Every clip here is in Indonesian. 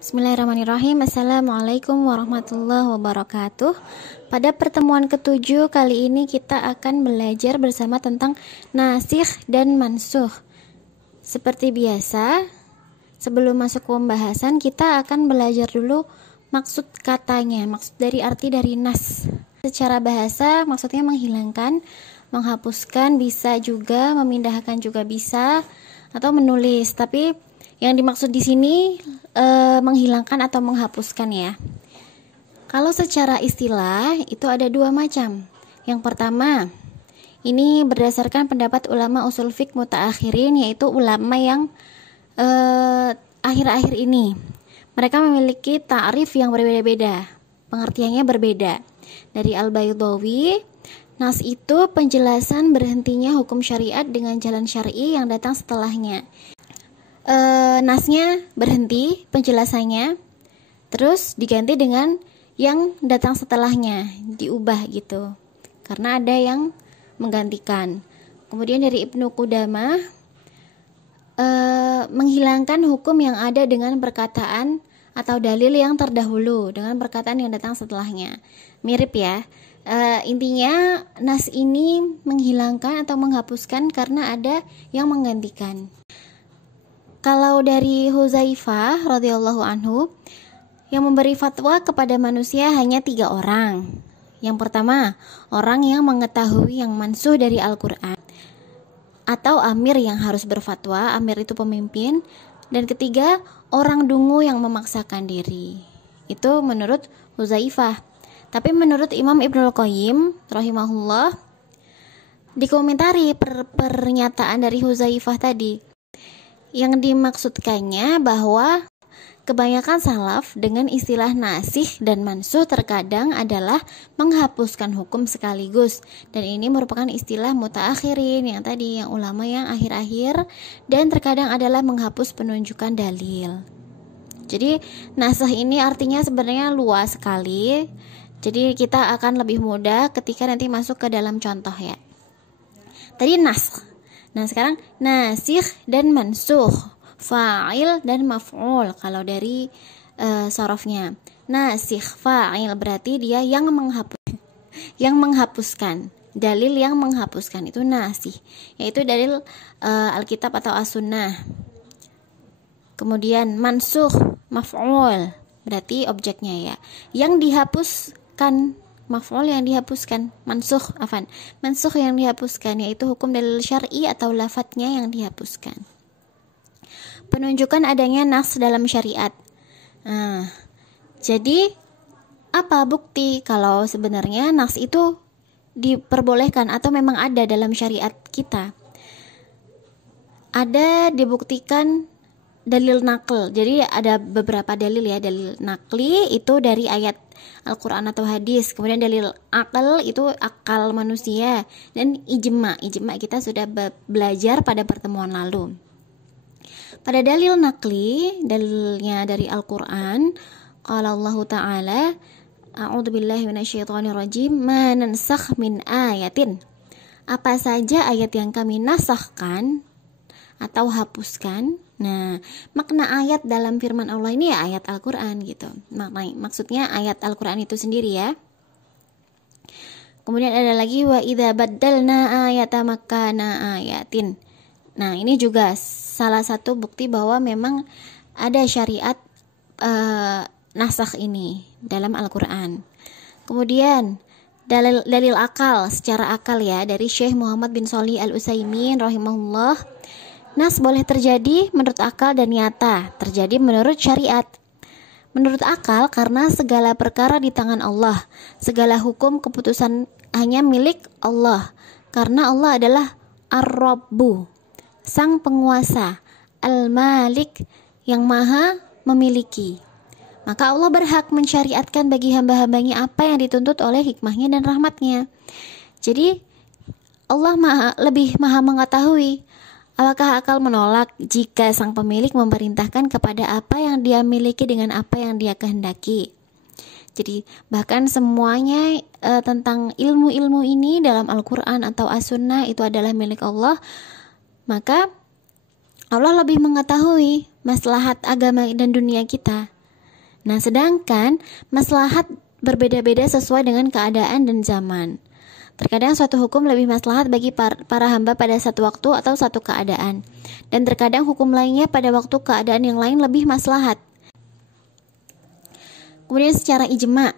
Bismillahirrahmanirrahim. Assalamualaikum warahmatullahi wabarakatuh. Pada pertemuan ke-7 kali ini kita akan belajar bersama tentang nasikh dan mansukh. Seperti biasa, sebelum masuk ke pembahasan kita akan belajar dulu maksud katanya, maksud dari arti dari nas. Secara bahasa maksudnya menghilangkan, menghapuskan, bisa juga memindahkan, juga bisa, atau menulis. Tapi yang dimaksud di sini menghilangkan atau menghapuskan ya. Kalau secara istilah itu ada dua macam. Yang pertama, ini berdasarkan pendapat ulama usul fiqh mutaakhirin, yaitu ulama yang akhir-akhir ini. Mereka memiliki ta'rif yang berbeda-beda, pengertiannya berbeda. Dari Al-Baydawi, nas itu penjelasan berhentinya hukum syariat dengan jalan syar'i yang datang setelahnya. Nasnya berhenti penjelasannya, terus diganti dengan yang datang setelahnya, diubah gitu, karena ada yang menggantikan. Kemudian dari Ibnu Qudamah, menghilangkan hukum yang ada dengan perkataan atau dalil yang terdahulu dengan perkataan yang datang setelahnya. Mirip ya. Intinya nas ini menghilangkan atau menghapuskan karena ada yang menggantikan. Kalau dari Huzaifah radhiyallahu anhu, yang memberi fatwa kepada manusia hanya 3 orang. Yang pertama, orang yang mengetahui yang mansuh dari Al-Quran, atau amir yang harus berfatwa. Amir itu pemimpin. Dan ketiga, orang dungu yang memaksakan diri. Itu menurut Huzaifah. Tapi menurut Imam Ibnul Qayyim rahimahullah, dikomentari pernyataan dari Huzaifah tadi, yang dimaksudkannya bahwa kebanyakan salaf dengan istilah nasikh dan mansukh terkadang adalah menghapuskan hukum sekaligus, dan ini merupakan istilah mutaakhirin yang tadi, yang ulama yang akhir-akhir, dan terkadang adalah menghapus penunjukan dalil. Jadi nasikh ini artinya sebenarnya luas sekali. Jadi kita akan lebih mudah ketika nanti masuk ke dalam contoh ya. Tadi nasikh. Nah sekarang nasikh dan mansukh, fa'il dan maf'ul. Kalau dari sorofnya, nasikh fa'il berarti dia yang menghapuskan, dalil yang menghapuskan itu nasikh, yaitu dalil Alkitab atau as-sunnah. Kemudian mansukh, maf'ul berarti objeknya ya, yang dihapuskan. Maf'ul yang dihapuskan, mansukh yang dihapuskan, yaitu hukum dalil syar'i atau lafadznya yang dihapuskan. Penunjukan adanya nas dalam syariat. Jadi apa bukti kalau sebenarnya nas itu diperbolehkan atau memang ada dalam syariat kita? Ada dibuktikan dalil naql. Jadi ada beberapa dalil ya. Dalil naqli itu dari ayat Al-Quran atau hadis. Kemudian dalil akal itu akal manusia. Dan ijma kita sudah belajar pada pertemuan lalu. Pada dalil naqli, dalilnya dari Al-Quran, qala Allah Ta'ala, a'udzubillahi minasyaitonirrajim, ma nansakh min ayatin. Apa saja ayat yang kami nasahkan atau hapuskan. Nah, makna ayat dalam firman Allah ini ya ayat Al-Quran gitu. Maksudnya ayat Al-Quran itu sendiri ya. Kemudian ada lagi wa idza baddalna ayata makana ayatin. Nah, ini juga salah satu bukti bahwa memang ada syariat nasakh ini dalam Al-Quran. Kemudian dalil akal, secara akal ya, dari Syekh Muhammad bin Shalih Al-Utsaimin rahimahullah. Nas boleh terjadi menurut akal dan nyata terjadi menurut syariat. Menurut akal karena segala perkara di tangan Allah, segala hukum keputusan hanya milik Allah, karena Allah adalah Ar-Rabbu, sang penguasa, Al-Malik, yang maha memiliki. Maka Allah berhak mensyariatkan bagi hamba-hambanya apa yang dituntut oleh hikmahnya dan rahmatnya. Jadi Allah lebih maha mengetahui. Apakah akal menolak jika sang pemilik memerintahkan kepada apa yang dia miliki dengan apa yang dia kehendaki? Jadi bahkan semuanya tentang ilmu-ilmu ini dalam Al-Quran atau As-Sunnah itu adalah milik Allah. Maka Allah lebih mengetahui maslahat agama dan dunia kita. Nah, sedangkan maslahat berbeda-beda sesuai dengan keadaan dan zaman. Terkadang suatu hukum lebih maslahat bagi para hamba pada satu waktu atau satu keadaan, dan terkadang hukum lainnya pada waktu keadaan yang lain lebih maslahat. Kemudian secara ijma'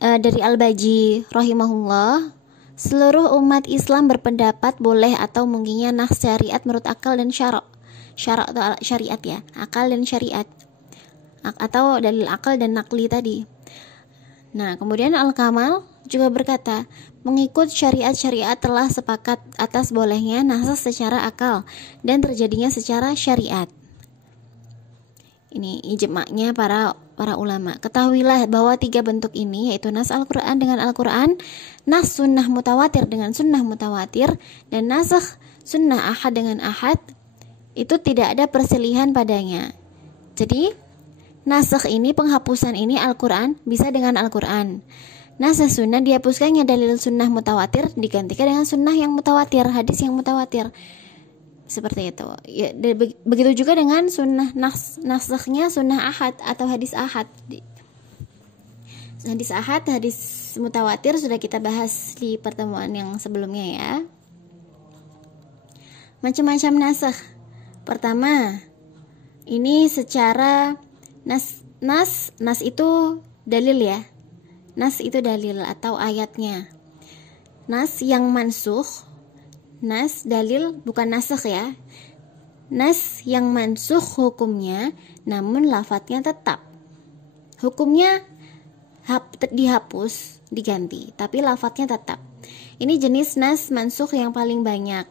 dari Al-Baji rahimahullah, seluruh umat Islam berpendapat boleh atau mungkinnya nas syariat menurut akal dan syara' atau syariat ya, akal dan syariat, atau dalil akal dan nakli tadi. Nah, kemudian Al-Kamal juga berkata, mengikut syariat-syariat telah sepakat atas bolehnya nas secara akal dan terjadinya secara syariat. Ini ijma'nya para ulama. Ketahuilah bahwa 3 bentuk ini, yaitu nas Al-Quran dengan Al-Quran, nas sunnah mutawatir dengan sunnah mutawatir, dan nasakh sunnah ahad dengan ahad, itu tidak ada perselihan padanya. Jadi nasakh ini, penghapusan ini Al-Quran bisa dengan Al-Quran. Nasakh sunnah dihapuskannya dalil sunnah mutawatir digantikan dengan sunnah yang mutawatir, hadis yang mutawatir. Seperti itu. Ya, begitu juga dengan sunnah nasakhnya sunnah ahad atau hadis ahad. Hadis ahad, hadis mutawatir sudah kita bahas di pertemuan yang sebelumnya ya. Macam-macam nasakh. Pertama, ini secara nas itu dalil ya. Nas itu dalil atau ayatnya. Nas yang mansukh, nas dalil bukan nasakh ya. Nas yang mansukh hukumnya, namun lafadznya tetap. Hukumnya dihapus, diganti, tapi lafadznya tetap. Ini jenis nas mansukh yang paling banyak.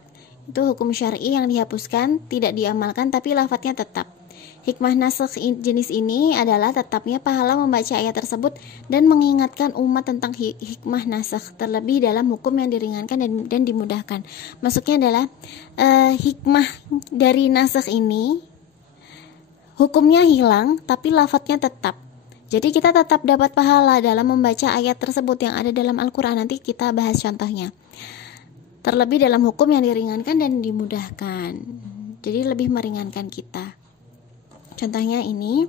Itu hukum syar'i yang dihapuskan, tidak diamalkan, tapi lafadznya tetap. Hikmah nasakh jenis ini adalah tetapnya pahala membaca ayat tersebut dan mengingatkan umat tentang hikmah nasakh, terlebih dalam hukum yang diringankan dan dimudahkan. Maksudnya adalah hikmah dari nasakh ini, hukumnya hilang tapi lafadznya tetap. Jadi kita tetap dapat pahala dalam membaca ayat tersebut yang ada dalam Al-Quran. Nanti kita bahas contohnya. Terlebih dalam hukum yang diringankan dan dimudahkan. Jadi lebih meringankan kita. Contohnya ini,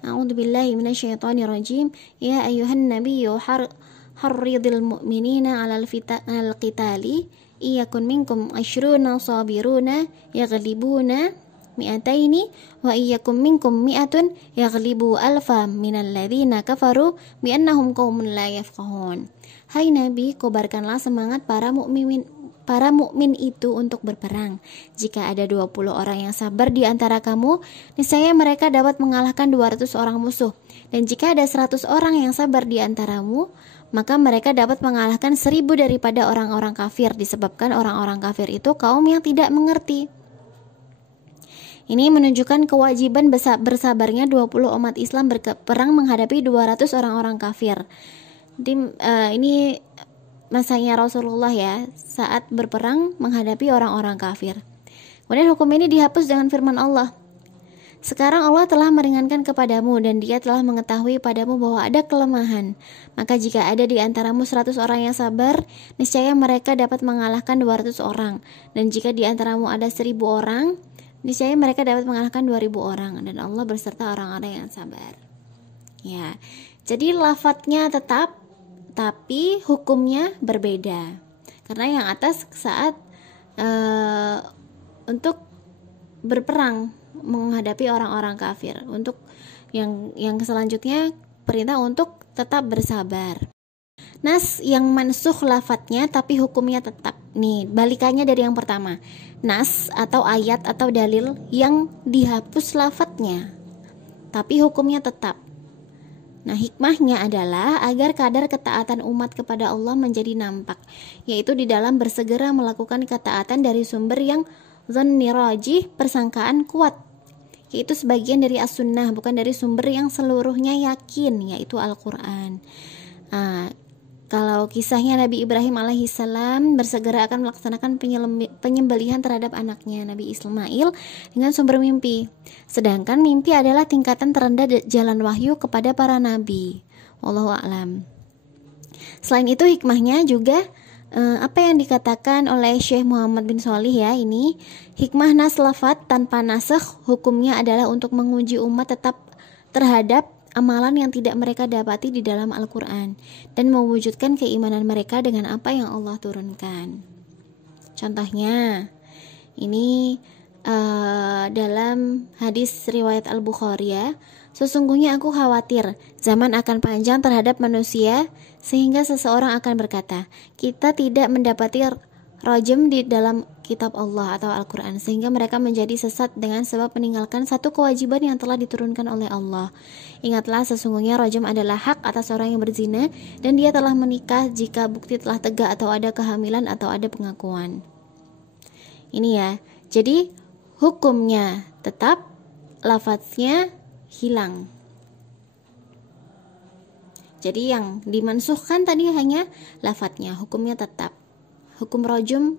A'udzubillahi minasyaitonirrajim. Ya ayyuhan nabiyyu harridil mu'minina 'alal qitali iyakun minkum 'ashruna sabiruna yaghlibuna mi'ataini wa iyyakum minkum mi'atun yaghlibu alfa minal ladzina kafaru bi'annahum qaumun la yafqahun. Hai Nabi, kobarkanlah semangat para mukmin itu untuk berperang. Jika ada 20 orang yang sabar di antara kamu, niscaya mereka dapat mengalahkan 200 orang musuh. Dan jika ada 100 orang yang sabar di antaramu, maka mereka dapat mengalahkan 1000 daripada orang-orang kafir, disebabkan orang-orang kafir itu kaum yang tidak mengerti. Ini menunjukkan kewajiban bersabarnya 20 umat Islam berperang menghadapi 200 orang-orang kafir. Ini masanya Rasulullah ya, saat berperang menghadapi orang-orang kafir. Kemudian hukum ini dihapus dengan firman Allah. Sekarang Allah telah meringankan kepadamu dan Dia telah mengetahui padamu bahwa ada kelemahan. Maka jika ada di antaramu 100 orang yang sabar, niscaya mereka dapat mengalahkan 200 orang. Dan jika di antaramu ada 1000 orang, niscaya mereka dapat mengalahkan 2000 orang. Dan Allah berserta orang-orang yang sabar. Ya, jadi lafadznya tetap, tapi hukumnya berbeda. Karena yang atas saat untuk berperang menghadapi orang-orang kafir. Untuk yang selanjutnya perintah untuk tetap bersabar. Nas yang mansukh lafadznya tapi hukumnya tetap. Nih, balikannya dari yang pertama. Nas atau ayat atau dalil yang dihapus lafadznya tapi hukumnya tetap. Nah, hikmahnya adalah agar kadar ketaatan umat kepada Allah menjadi nampak, yaitu di dalam bersegera melakukan ketaatan dari sumber yang dhanni rajih, persangkaan kuat, yaitu sebagian dari as-sunnah, bukan dari sumber yang seluruhnya yakin, yaitu Al-Quran. Kalau kisahnya Nabi Ibrahim alaihissalam bersegera akan melaksanakan penyembelihan terhadap anaknya Nabi Ismail dengan sumber mimpi. Sedangkan mimpi adalah tingkatan terendah jalan wahyu kepada para nabi. Wallahu a'lam. Selain itu hikmahnya juga Apa yang dikatakan oleh Syekh Muhammad bin Shalih ya, ini hikmah nas lafat tanpa nasakh hukumnya adalah untuk menguji umat tetap terhadap amalan yang tidak mereka dapati di dalam Al-Quran dan mewujudkan keimanan mereka dengan apa yang Allah turunkan. Contohnya ini dalam hadis riwayat Al-Bukhari ya, sesungguhnya aku khawatir zaman akan panjang terhadap manusia sehingga seseorang akan berkata, kita tidak mendapati rajam di dalam kitab Allah atau Al-Quran, sehingga mereka menjadi sesat dengan sebab meninggalkan satu kewajiban yang telah diturunkan oleh Allah. Ingatlah, sesungguhnya rajam adalah hak atas orang yang berzina dan dia telah menikah jika bukti telah tegak atau ada kehamilan atau ada pengakuan. Ini ya, jadi hukumnya tetap, lafadznya hilang. Jadi yang dimansuhkan tadi hanya lafadznya, hukumnya tetap. Hukum rojam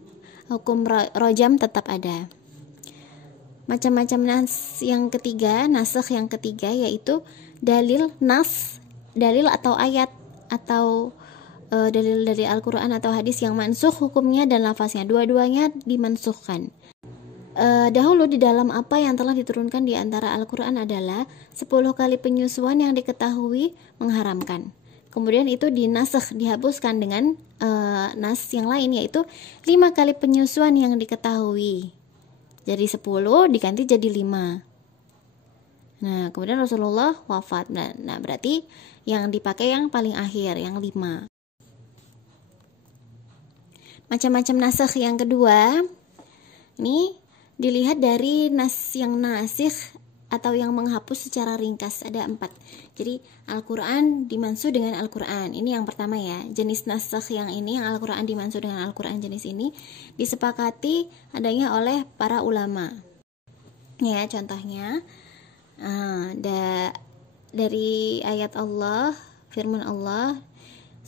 tetap ada. Macam-macam nas yang ketiga, nasakh yang ketiga yaitu dalil atau ayat atau dalil dari Al-Quran atau hadis yang mansuh hukumnya dan lafaznya. Dua-duanya dimansuhkan. Dahulu di dalam apa yang telah diturunkan di antara Al-Quran adalah 10 kali penyusuan yang diketahui mengharamkan. Kemudian itu dinasakh, dihapuskan dengan nas yang lain yaitu 5 kali penyusuan yang diketahui. Jadi 10 diganti jadi 5. Nah, kemudian Rasulullah wafat. Nah, berarti yang dipakai yang paling akhir, yang 5. Macam-macam nasakh yang kedua, ini dilihat dari nas yang nasikh atau yang menghapus secara ringkas, ada 4. Jadi Al-Quran dimansuh dengan Al-Quran. Ini yang pertama ya. Jenis nasakh yang ini, yang Al-Quran dimansuh dengan Al-Quran jenis ini disepakati adanya oleh para ulama. Ya, contohnya dari ayat Allah, firman Allah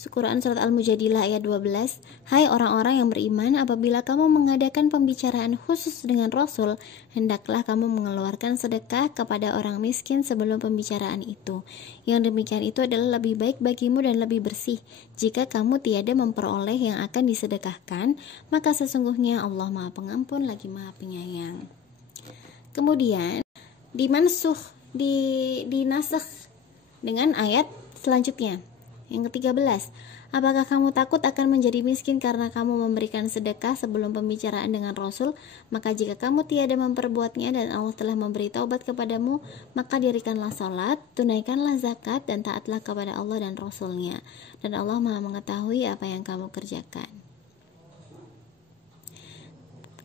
Quran surat Al-Mujadilah ayat 12. Hai orang-orang yang beriman, apabila kamu mengadakan pembicaraan khusus dengan Rasul, hendaklah kamu mengeluarkan sedekah kepada orang miskin sebelum pembicaraan itu. Yang demikian itu adalah lebih baik bagimu dan lebih bersih. Jika kamu tiada memperoleh yang akan disedekahkan, maka sesungguhnya Allah Maha Pengampun lagi Maha Penyayang. Kemudian dimansuh, dinasakh dengan ayat selanjutnya. Yang ke-13, apakah kamu takut akan menjadi miskin karena kamu memberikan sedekah sebelum pembicaraan dengan Rasul? Maka jika kamu tiada memperbuatnya dan Allah telah memberi taubat kepadamu, maka dirikanlah salat, tunaikanlah zakat, dan taatlah kepada Allah dan Rasulnya. Dan Allah Maha mengetahui apa yang kamu kerjakan.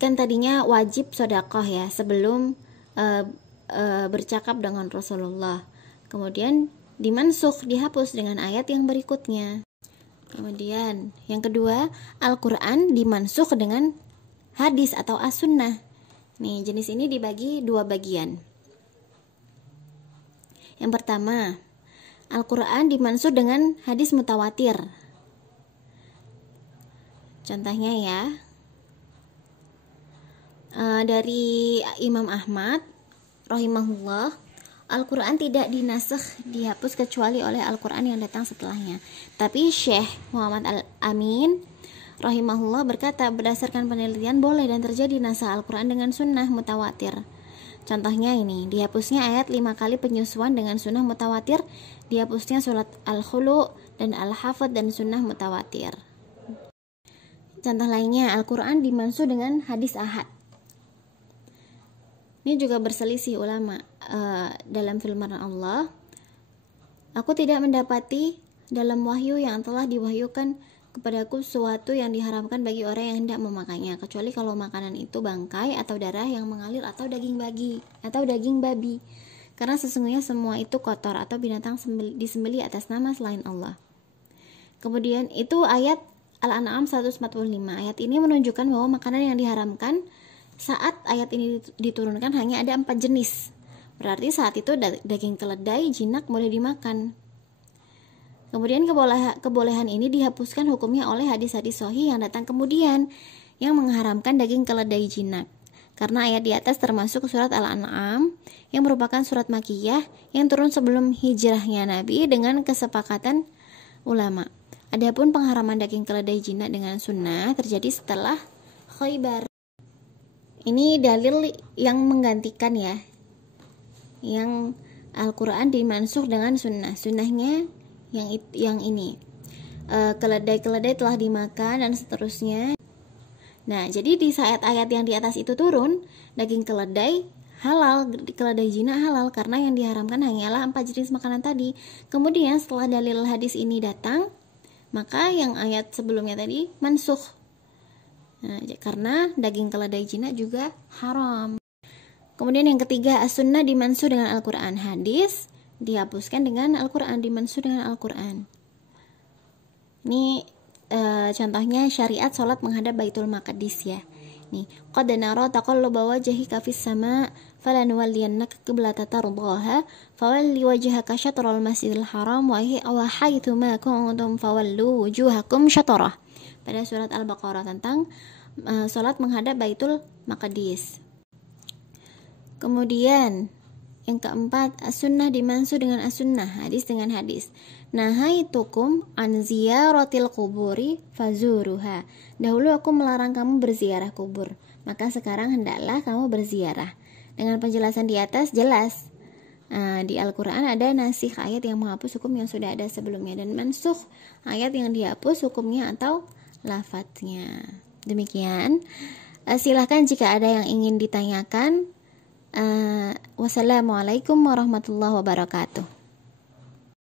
Kan tadinya wajib sedekah ya sebelum bercakap dengan Rasulullah. Kemudian dimansuh, dihapus dengan ayat yang berikutnya. Kemudian yang kedua, Al-Quran dimansuh dengan hadis atau as-sunnah. Nih, jenis ini dibagi 2 bagian. Yang pertama, Al-Quran dimansuh dengan hadis mutawatir. Contohnya ya, dari Imam Ahmad rahimahullah, Al-Quran tidak dinasakh, dihapus kecuali oleh Al-Quran yang datang setelahnya. Tapi Syekh Muhammad Al-Amin rahimahullah berkata, berdasarkan penelitian boleh dan terjadi nasakh Al-Quran dengan sunnah mutawatir. Contohnya ini, dihapusnya ayat 5 kali penyusuan dengan sunnah mutawatir, dihapusnya surat Al-Khulu dan Al-Hafad dan sunnah mutawatir. Contoh lainnya, Al-Quran dimansuh dengan hadis ahad. Ini juga berselisih ulama dalam firman Allah, aku tidak mendapati dalam wahyu yang telah diwahyukan kepadaku sesuatu yang diharamkan bagi orang yang hendak memakannya, kecuali kalau makanan itu bangkai atau darah yang mengalir atau daging babi, karena sesungguhnya semua itu kotor atau binatang disembelih atas nama selain Allah. Kemudian itu ayat Al-An'am 145. Ayat ini menunjukkan bahwa makanan yang diharamkan saat ayat ini diturunkan hanya ada 4 jenis. Berarti saat itu daging keledai, jinak boleh dimakan. Kemudian kebolehan ini dihapuskan hukumnya oleh hadis-hadis sahih yang datang kemudian yang mengharamkan daging keledai jinak. Karena ayat di atas termasuk surat Al-An'am yang merupakan surat Makkiyah yang turun sebelum hijrahnya Nabi dengan kesepakatan ulama. Adapun pengharaman daging keledai jinak dengan sunnah terjadi setelah Khaybar. Ini dalil yang menggantikan ya, yang Al-Quran dimansuh dengan sunnah. Sunnahnya yang ini, keledai-keledai telah dimakan dan seterusnya. Nah, jadi di saat ayat yang di atas itu turun, daging keledai halal, keledai jinak halal, karena yang diharamkan hanyalah 4 jenis makanan tadi. Kemudian setelah dalil hadis ini datang, maka yang ayat sebelumnya tadi mansuh. Nah, karena daging keledai jinak juga haram. Kemudian yang ketiga, as-sunnah dimansuh dengan Al-Quran. Hadis dihapuskan dengan Al-Quran, dimansuh dengan Al-Quran. Ini contohnya syariat sholat menghadap Baitul Maqdis ya. Nih, qad nara taqalluba wajhika fis sama' falanuwalliyannaka qiblatan tardaha fawalli wajhaka syatral masjidil haram wa haitsu ma kuntum fawallu wujuhakum syatrah. Pada surat Al-Baqarah tentang sholat menghadap Baitul Maqdis. Kemudian yang keempat, as-sunnah dimansuh dengan as-sunnah, hadis dengan hadis. Nahaitukum an ziyaratil quburi fazuruha. Dahulu aku melarang kamu berziarah kubur, maka sekarang hendaklah kamu berziarah. Dengan penjelasan di atas jelas. Di Al-Quran ada nasikh, ayat yang menghapus hukum yang sudah ada sebelumnya, dan mansukh, ayat yang dihapus hukumnya atau lafadznya. Demikian. Silahkan jika ada yang ingin ditanyakan. Wassalamualaikum warahmatullahi wabarakatuh.